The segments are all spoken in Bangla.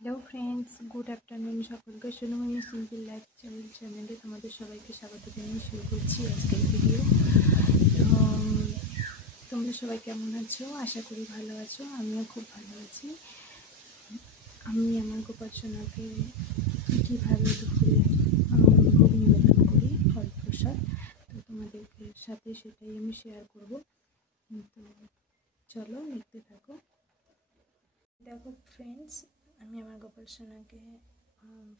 হ্যালো ফ্রেন্ডস, গুড আফটারনুন সকলকে। সোনুমণি সিম্পল লাইফস্টাইল চ্যানেলে তোমাদের সবাইকে স্বাগত জানিয়ে শুরু করছি আজকের ভিডিও। তো তোমরা সবাই কেমন আছো? আশা করি ভালো আছো। আমিও খুব ভালো আছি। আমি আমার গোপাল সোনাকে কীভাবে দুপুরে ভোগ নিবেদন করি, ফল প্রসাদ, তো তোমাদেরকে সাথে সেটাই আমি শেয়ার করব। তো চলো দেখতে থাকো। দেখো ফ্রেন্ডস, আমি আমার গোপাল সোনাকে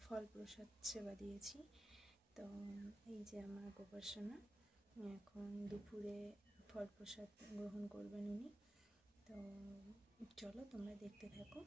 ফল প্রসাদ সেবা দিয়েছি। তো এই যে আমার গোপাল সোনা এখন দুপুরে ফল প্রসাদ গ্রহণ করবেন উনি। তো চলো তোমরা দেখতে থাকো।